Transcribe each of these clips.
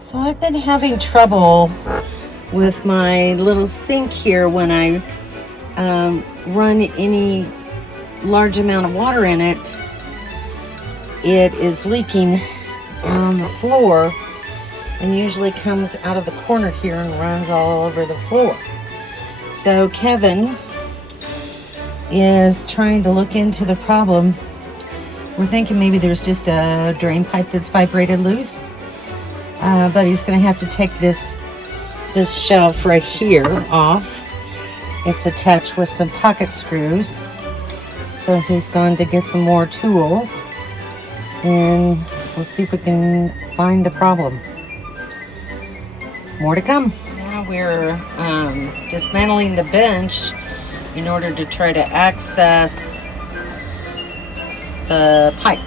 So I've been having trouble with my little sink here when I run any large amount of water in it. It is leaking on the floor and usually comes out of the corner here and runs all over the floor. So Kevin is trying to look into the problem. We're thinking maybe there's just a drain pipe that's vibrated loose, but he's going to have to take this shelf right here off. It's attached with some pocket screws, so he's going to get some more tools and we'll see if we can find the problem. More to come. Now we're dismantling the bench in order to try to access the pipe.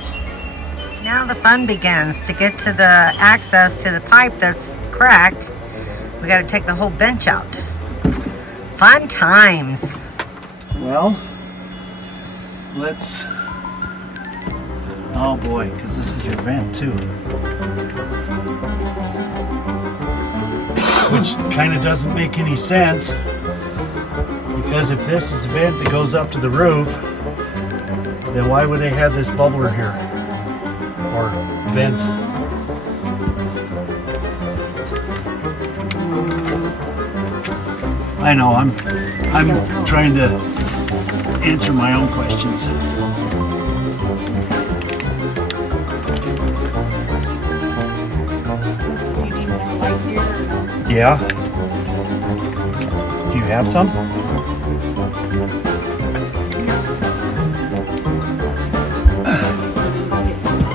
Now the fun begins. To get to the access to the pipe that's cracked, we got to take the whole bench out. Fun times. Well, let's... Oh boy, because this is your vent too. Which kind of doesn't make any sense, because if this is the vent that goes up to the roof, then why would they have this bubbler here? Or vent? I know, I'm trying to answer my own questions. Yeah. Do you have some?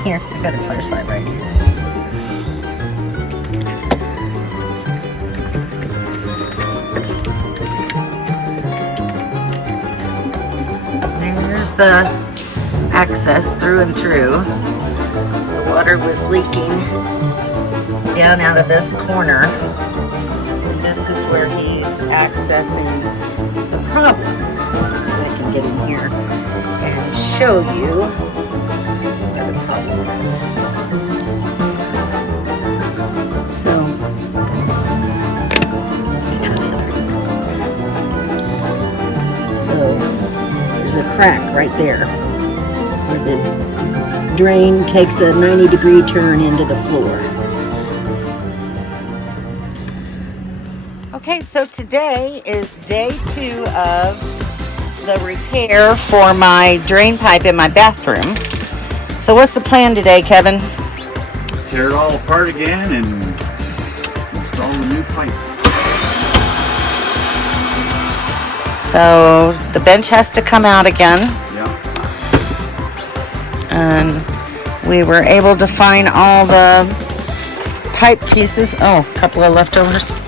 Here, I got a flashlight right here. There's the access through and through. The water was leaking down out of this corner. And this is where he's accessing the problem. Let's see if I can get in here and show you where the problem is. So, let me try the other. So, there's a crack right there where the drain takes a 90-degree turn into the floor. Okay, so today is day 2 of the repair for my drain pipe in my bathroom. So what's the plan today, Kevin? Tear it all apart again and install the new pipe. So the bench has to come out again. Yeah. And we were able to find all the pipe pieces. Oh, a couple of leftovers.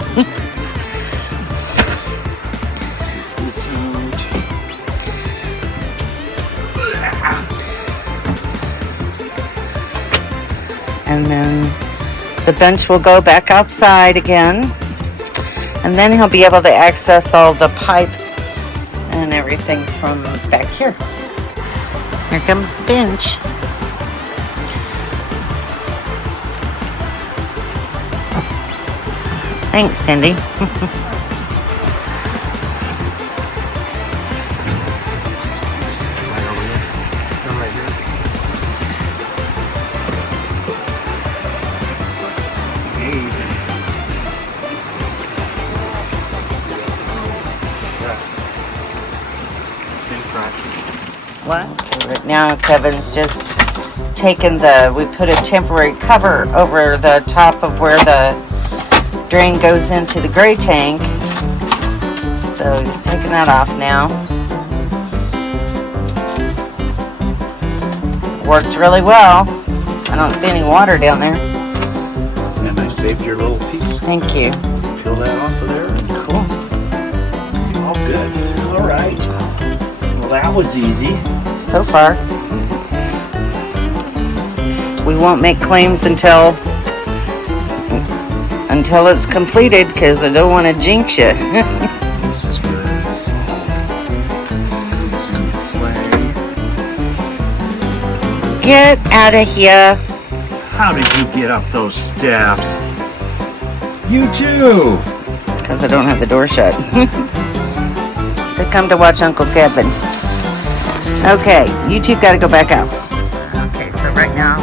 And then the bench will go back outside again. And then he'll be able to access all the pipe and everything from back here. Here comes the bench. Thanks, Cindy. What? Right now Kevin's just taken we put a temporary cover over the top of where the drain goes into the gray tank. So he's taking that off now. Worked really well. I don't see any water down there. And I saved your little piece. Thank you. Peel that off of there. Cool. All good. All right. Well, that was easy. So far. We won't make claims until it's completed, because I don't want to jinx you. This is good. This comes into play. Get out of here. How did you get up those steps? You too. Because I don't have the door shut. They come to watch Uncle Kevin. Okay, you two got to go back out. Okay, so right now,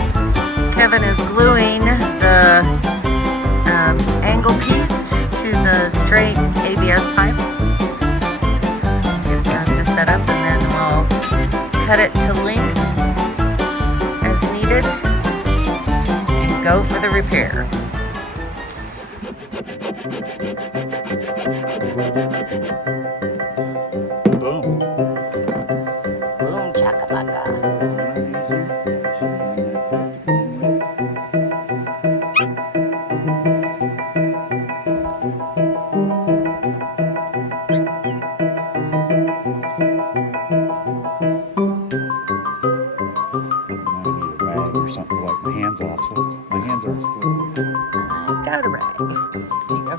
Kevin is gluing the angle piece to the straight ABS pipe. Get them to set up, and then we'll cut it to length as needed and go for the repair. Boom. Boom chakalaka. Or something to wipe my hands off, so my hands are slippery. I've got a rag. Here you go.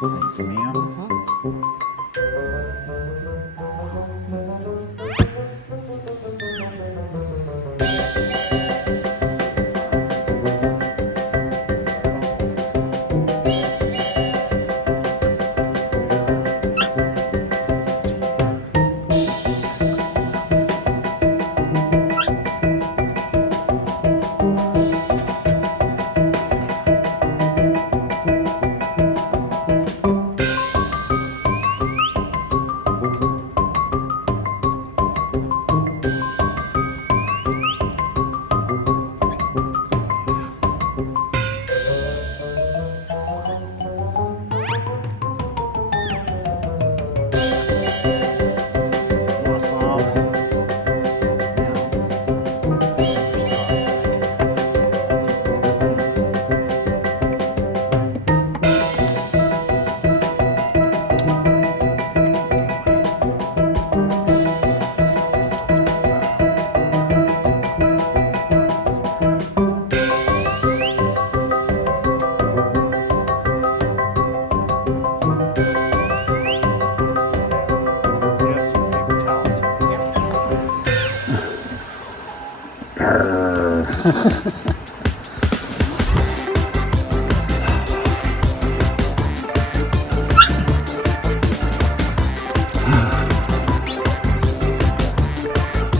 Thank you, ma'am.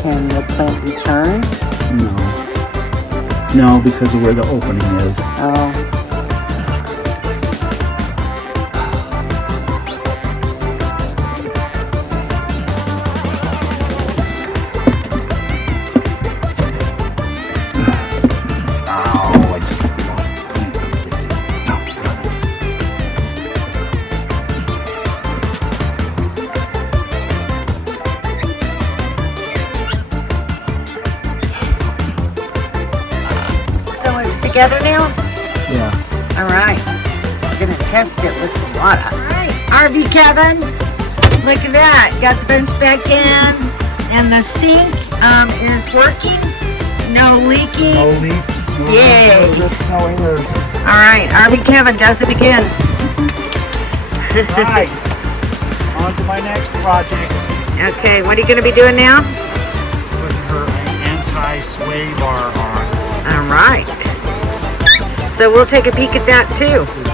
Can the plant return? No. No, because of where the opening is. Oh. I just lost the key. No, got it. So it's together now? Yeah. All right. We're going to test it with some water. All right. RV Kevin, look at that. Got the bench back in, and the sink is working. No leaking. No leaks. No Yay. rips, no errors. All right. RV Kevin does it again. Right. On to my next project. Okay. What are you going to be doing now? Putting her anti-sway bar on. All right. So we'll take a peek at that too. Is